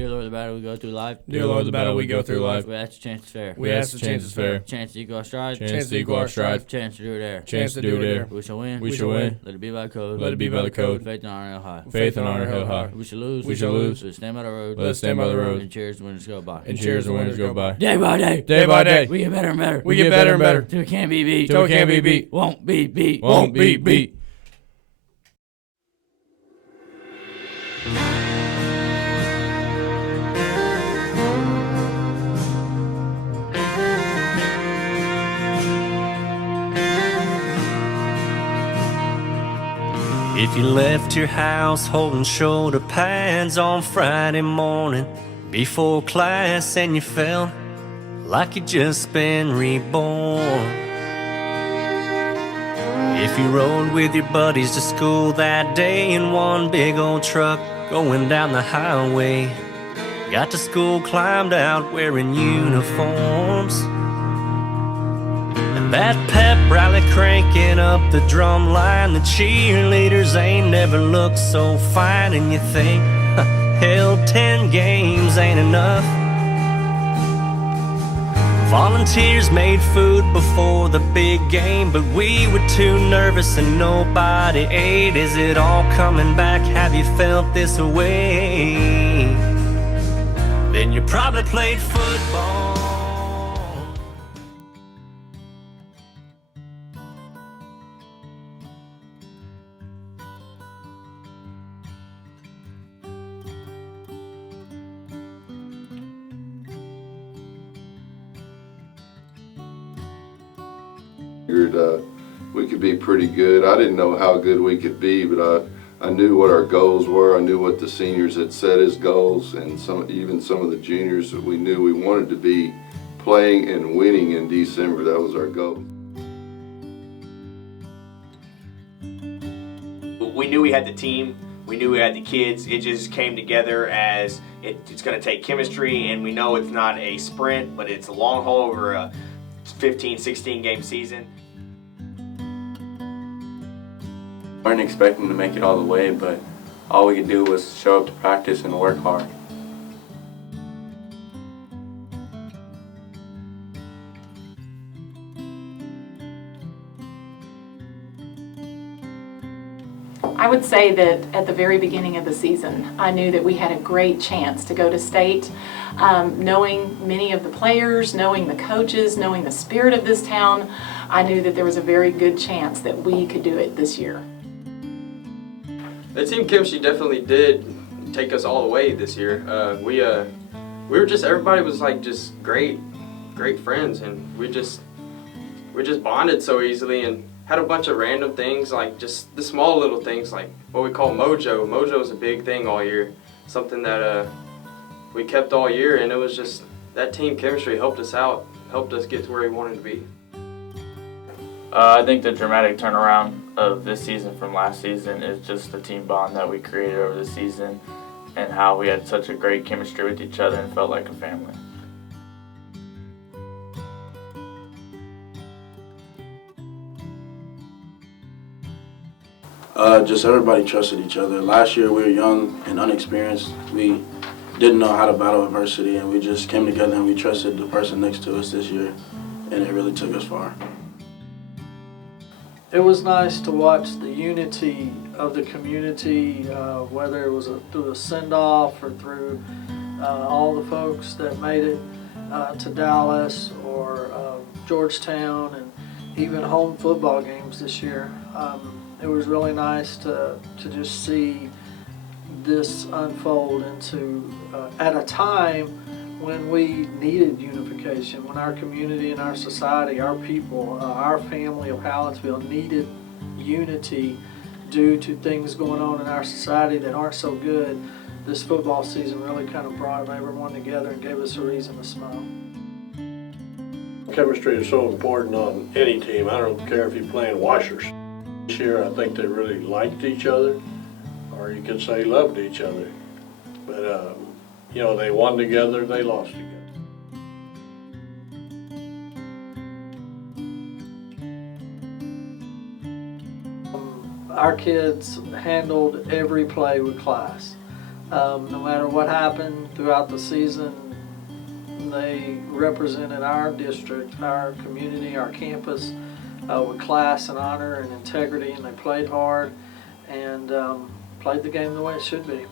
Dear Lord, the battle we go through life. Dear Lord, the battle we go through life. We ask the chance is fair. We ask the chance is fair. Chance to equal our strides. Chance to equal our strides. Chance to do it there. Chance to do it there. We shall win. We shall win. Let it be by code. Let it be by the code. Faith and honor held high. Faith and honor held high. We shall lose. We shall lose. Let's stand by the road. Let's stand by the road. And cheers the winners go by. And cheers the winners go by. Day by day. Day by day. We get better and better. We get better and better. Till we can't be beat. Till we can't be beat. Won't be beat. Won't be beat. If you left your house holding shoulder pads on Friday morning before class and you felt like you just been reborn. If you rode with your buddies to school that day in one big old truck going down the highway, got to school climbed out wearing uniforms. And that pep rally cranking up the drum line, the cheerleaders ain't never looked so fine. And you think, hell, 10 games ain't enough. Volunteers made food before the big game, but we were too nervous and nobody ate. Is it all coming back? Have you felt this way? Then you probably played football. Figured we could be pretty good. I didn't know how good we could be, but I knew what our goals were. I knew what the seniors had set as goals, and even some of the juniors that we knew we wanted to be playing and winning in December. That was our goal. We knew we had the team. We knew we had the kids. It just came together as it's going to take chemistry, and we know it's not a sprint, but it's a long haul over a 15, 16 game season. Weren't expecting to make it all the way, but all we could do was show up to practice and work hard. I would say that at the very beginning of the season, I knew that we had a great chance to go to state. Knowing many of the players, knowing the coaches, knowing the spirit of this town, I knew that there was a very good chance that we could do it this year. The team chemistry definitely did take us all the way this year. We were just, everybody was like just great friends, and we just bonded so easily and had a bunch of random things, like just the small little things, like what we call mojo. Mojo is a big thing all year, something that we kept all year, and it was just that team chemistry helped us out, helped us get to where we wanted to be. I think the dramatic turnaround of this season from last season is just the team bond that we created over the season and how we had such a great chemistry with each other and felt like a family. Just everybody trusted each other. Last year we were young and unexperienced. We didn't know how to battle adversity, and we just came together and we trusted the person next to us this year, and it really took us far. It was nice to watch the unity of the community, whether it was through a send-off or through all the folks that made it to Dallas or Georgetown, and even home football games this year. It was really nice to just see this unfold into, at a time when we needed unification, when our community and our society, our people, our family of Hallettsville needed unity due to things going on in our society that aren't so good. This football season really kind of brought everyone together and gave us a reason to smile. Chemistry is so important on any team. I don't care if you're playing washers. This year I think they really liked each other, or you could say loved each other. But you know, they won together, they lost together. Our kids handled every play with class. No matter what happened throughout the season, they represented our district, our community, our campus with class and honor and integrity, and they played hard and played the game the way it should be.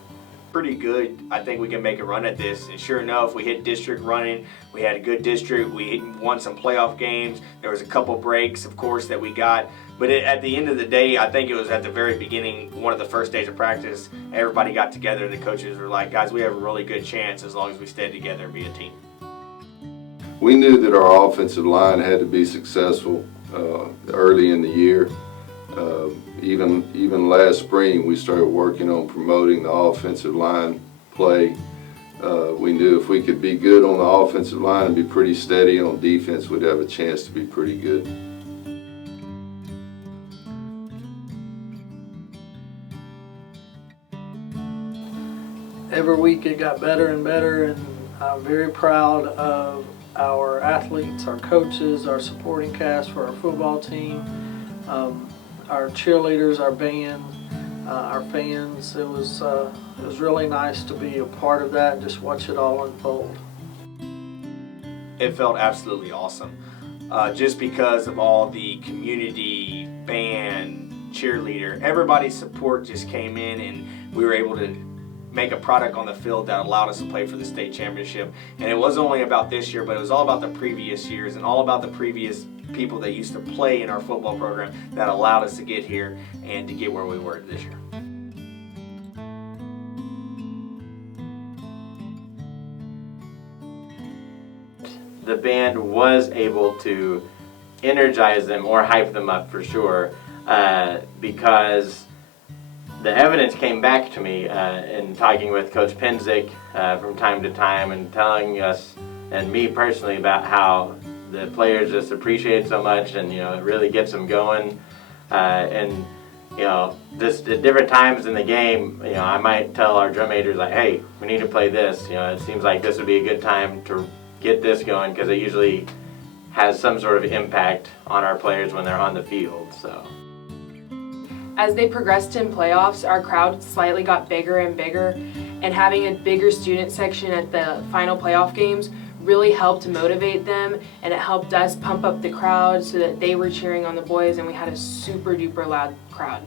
Pretty good. I think we can make a run at this. And sure enough, we hit district running. We had a good district. We won some playoff games. There was a couple breaks, of course, that we got. But at the end of the day, I think it was at the very beginning, one of the first days of practice, everybody got together. The coaches were like, guys, we have a really good chance as long as we stay together and be a team. We knew that our offensive line had to be successful early in the year. Even last spring, we started working on promoting the offensive line play. We knew if we could be good on the offensive line and be pretty steady on defense, we'd have a chance to be pretty good. Every week it got better and better, and I'm very proud of our athletes, our coaches, our supporting cast for our football team, our cheerleaders, our band, our fans. It was really nice to be a part of that and just watch it all unfold. It felt absolutely awesome. Just because of all the community, band, cheerleader, everybody's support just came in, and we were able to make a product on the field that allowed us to play for the state championship. And it wasn't only about this year, but it was all about the previous years and all about the previous people that used to play in our football program that allowed us to get here and to get where we were this year. The band was able to energize them or hype them up for sure, because the evidence came back to me in talking with Coach Penzick from time to time and telling us and me personally about how the players just appreciate it so much, and it really gets them going. And just at different times in the game, I might tell our drum majors like, hey, we need to play this. It seems like this would be a good time to get this going, because it usually has some sort of impact on our players when they're on the field. So as they progressed in playoffs, our crowd slightly got bigger and bigger, and having a bigger student section at the final playoff games really helped motivate them, and it helped us pump up the crowd so that they were cheering on the boys, and we had a super duper loud crowd.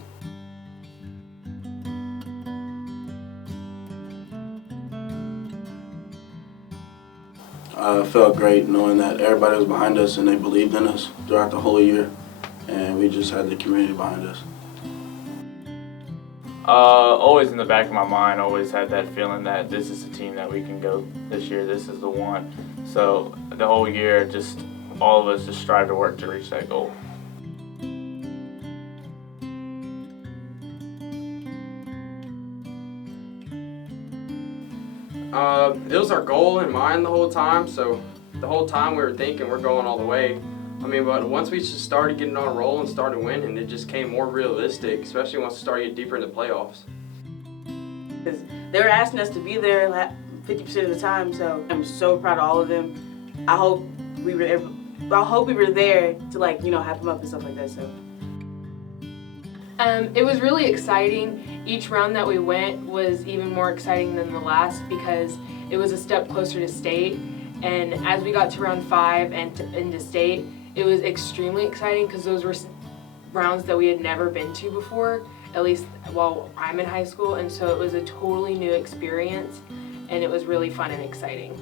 I felt great knowing that everybody was behind us and they believed in us throughout the whole year, and we just had the community behind us. Always in the back of my mind, always had that feeling that this is the team that we can go this year. This is the one. So the whole year, just all of us just strive to work to reach that goal. It was our goal in mind the whole time, so the whole time we were thinking we're going all the way. But once we just started getting on a roll and started winning, it just came more realistic, especially once we started getting deeper into playoffs. They were asking us to be there 50% of the time, so I'm so proud of all of them. I hope we were there to hype them up and stuff like that. So. It was really exciting. Each round that we went was even more exciting than the last because it was a step closer to state. And as we got to round 5 and into state, it was extremely exciting because those were rounds that we had never been to before, at least while I'm in high school. And so it was a totally new experience, and it was really fun and exciting.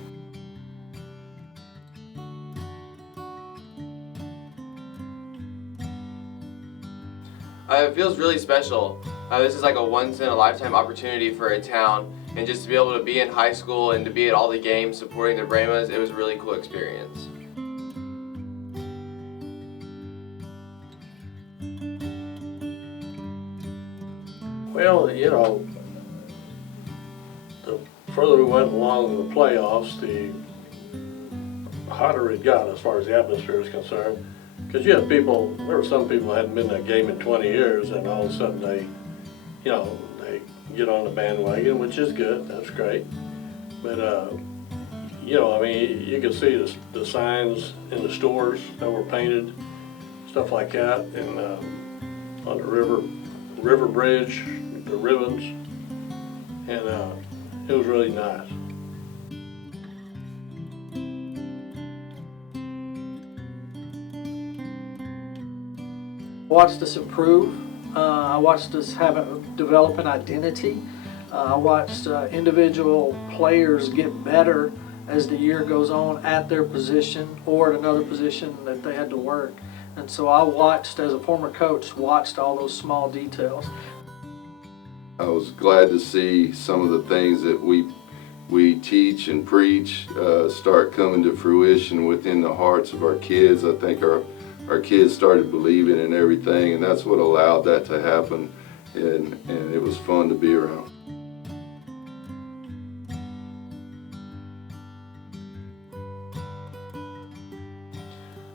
It feels really special. This is like a once-in-a-lifetime opportunity for a town, and just to be able to be in high school and to be at all the games supporting the Brahmas, it was a really cool experience. Well, the further we went along in the playoffs, the hotter it got as far as the atmosphere is concerned. Because there were some people who hadn't been in that game in 20 years, and all of a sudden they get on the bandwagon, which is good, that's great. But, you could see the signs in the stores that were painted, stuff like that, and on the river bridge, the ribbons. And It was really nice. Watched us improve. I watched us develop an identity. I watched individual players get better as the year goes on at their position or at another position that they had to work. And so I watched, as a former coach, watched all those small details. I was glad to see some of the things that we teach and preach start coming to fruition within the hearts of our kids. I think our kids started believing in everything, and that's what allowed that to happen, and it was fun to be around.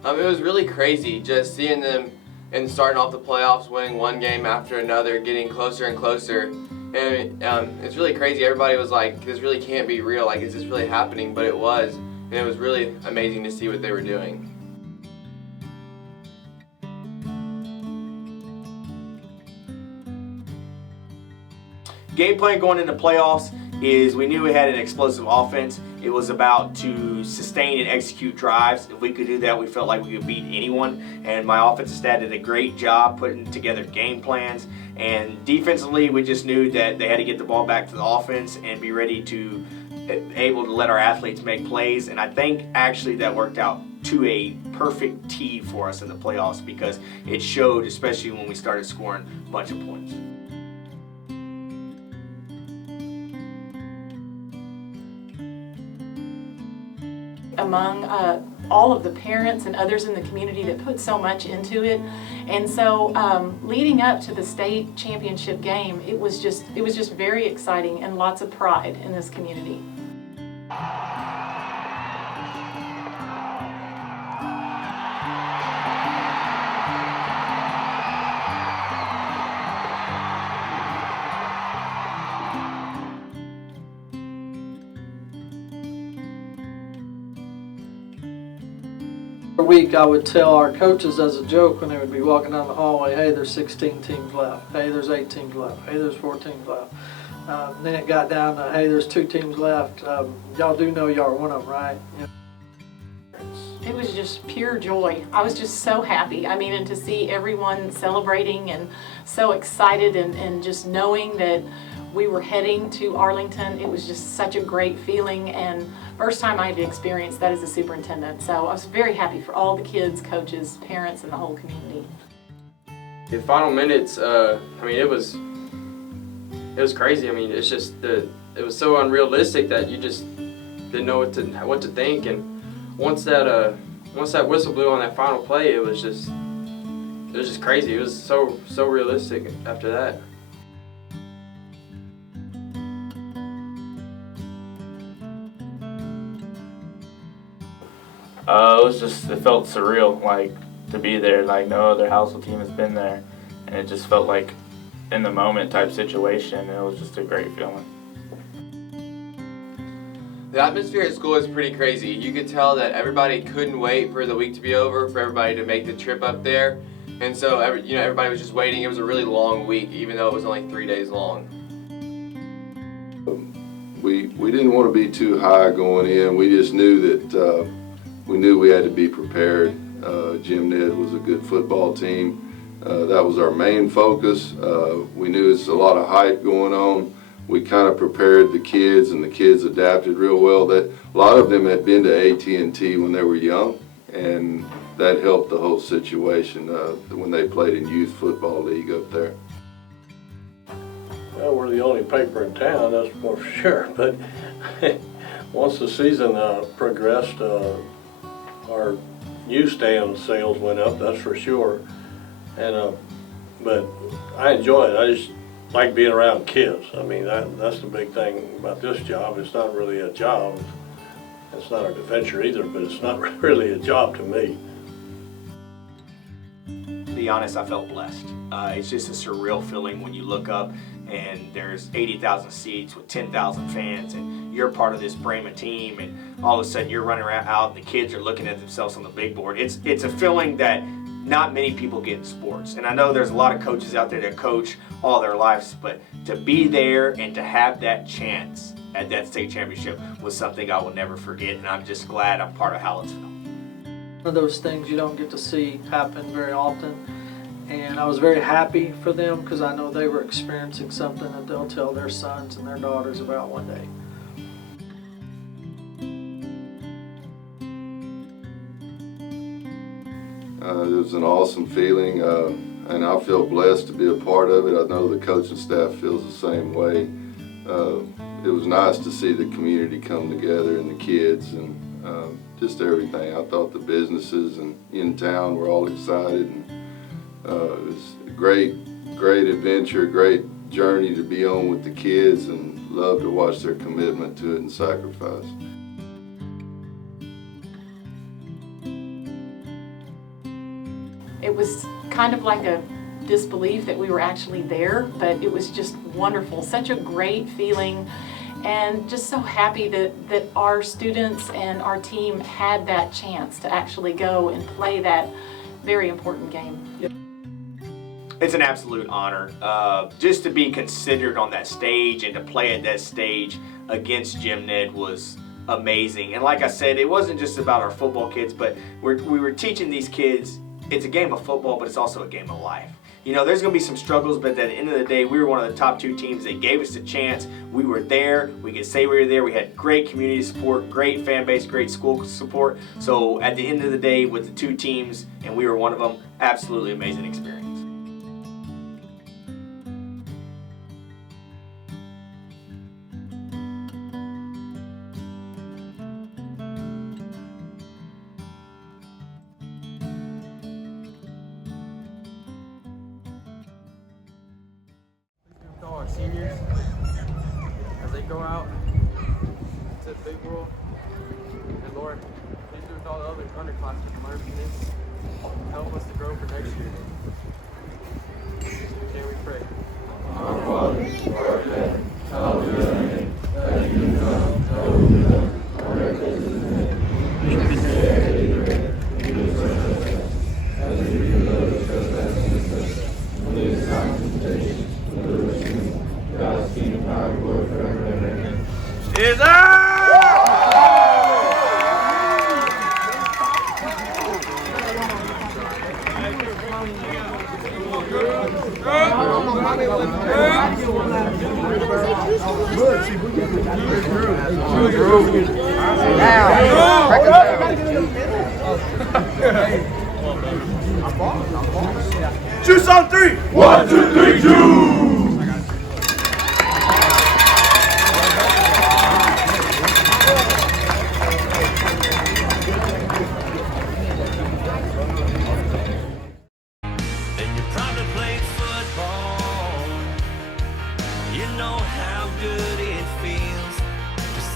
It was really crazy just seeing them and starting off the playoffs, winning one game after another, getting closer and closer. And it's really crazy. Everybody was like, this really can't be real. Like, is this really happening? But it was. And it was really amazing to see what they were doing. Game plan going into playoffs is we knew we had an explosive offense. It was about to sustain and execute drives. If we could do that, we felt like we could beat anyone. And my offensive staff did a great job putting together game plans. And defensively, we just knew that they had to get the ball back to the offense and be ready to able to let our athletes make plays. And I think actually that worked out to a perfect T for us in the playoffs because it showed, especially when we started scoring a bunch of points. Among all of the parents and others in the community that put so much into it. And so leading up to the state championship game, it was just very exciting and lots of pride in this community. Week I would tell our coaches as a joke when they would be walking down the hallway, hey, there's 16 teams left, hey, there's 8 teams left, hey, there's 4 teams left. Then it got down to, hey, there's 2 teams left. Y'all do know y'all are one of them, right? It was just pure joy. I was just so happy. I mean, and to see everyone celebrating and so excited and just knowing that we were heading to Arlington, it was just such a great feeling, and first time I had experienced that as a superintendent. So I was very happy for all the kids, coaches, parents, and the whole community. The final minutes, I mean, it was crazy. I mean, it's just it was so unrealistic that you just didn't know what to think. And once that whistle blew on that final play, it was just crazy. It was so realistic after that. It felt surreal, like, to be there. Like, no other Household team has been there, and it just felt like in the moment type situation, and it was just a great feeling. The atmosphere at school is pretty crazy. You could tell that everybody couldn't wait for the week to be over, for everybody to make the trip up there, and so everybody was just waiting. It was a really long week, even though it was only 3 days long. We didn't want to be too high going in. We just knew that we had to be prepared. Jim Ned was a good football team. That was our main focus. We knew it's a lot of hype going on. We kind of prepared the kids, and the kids adapted real well. That a lot of them had been to AT&T when they were young, and that helped the whole situation when they played in youth football league up there. Well, we're the only paper in town, that's for sure. But once the season progressed, our newsstand sales went up, that's for sure. And but I enjoy it. I just like being around kids. I mean, that's the big thing about this job. It's not really a job. It's not an adventure either, but it's not really a job to me. To be honest, I felt blessed. It's just a surreal feeling when you look up and there's 80,000 seats with 10,000 fans, and you're part of this Brahma team, and all of a sudden you're running around out and the kids are looking at themselves on the big board. It's a feeling that not many people get in sports. And I know there's a lot of coaches out there that coach all their lives, but to be there and to have that chance at that state championship was something I will never forget, and I'm just glad I'm part of Hallettsville. One of those things you don't get to see happen very often, and I was very happy for them because I know they were experiencing something that they'll tell their sons and their daughters about one day. It was an awesome feeling, and I feel blessed to be a part of it. I know the coaching staff feels the same way. It was nice to see the community come together and the kids and just everything. I thought the businesses and in town were all excited, and it was a great adventure, great journey to be on with the kids, and love to watch their commitment to it and sacrifice. It was kind of like a disbelief that we were actually there, but it was just wonderful. Such a great feeling, and just so happy that our students and our team had that chance to actually go and play that very important game. It's an absolute honor just to be considered on that stage and to play at that stage against Jim Ned was amazing. And like I said, it wasn't just about our football kids, but we were teaching these kids it's a game of football, but it's also a game of life. You know, there's going to be some struggles, but at the end of the day, we were one of the top 2 teams. They gave us a chance. We were there. We could say we were there. We had great community support, great fan base, great school support. So at the end of the day, with the 2 teams, and we were one of them, absolutely amazing experience. Our seniors as they go out to the big world. And Lord, please do with all the other underclassmen from our students. Help us to grow for next year. Can we pray? Our Father, who art in heaven, hallowed be thy name. Thy kingdom come, thy will be done, on earth as it is in heaven. Give us this day our daily bread, and forgive us our trespasses, as we forgive those who trespass against us. And lead us not into temptation, but deliver us from evil. God's kingdom, power, and glory forever and ever. Amen. Is there? Juice on 3. 1, 2, 3, juice.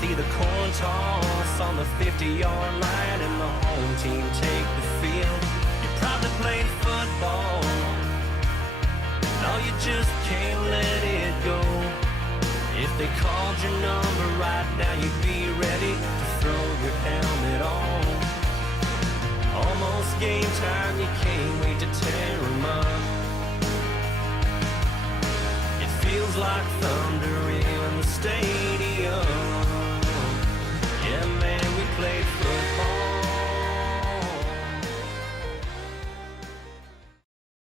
The coin toss on the 50-yard line and the home team take the field. You probably played football. No, you just can't let it go. If they called your number right now, you'd be ready to throw your helmet on. Almost game time, you can't wait to tear 'em up. It feels like thunder in the stadium. Yeah, man, we played football.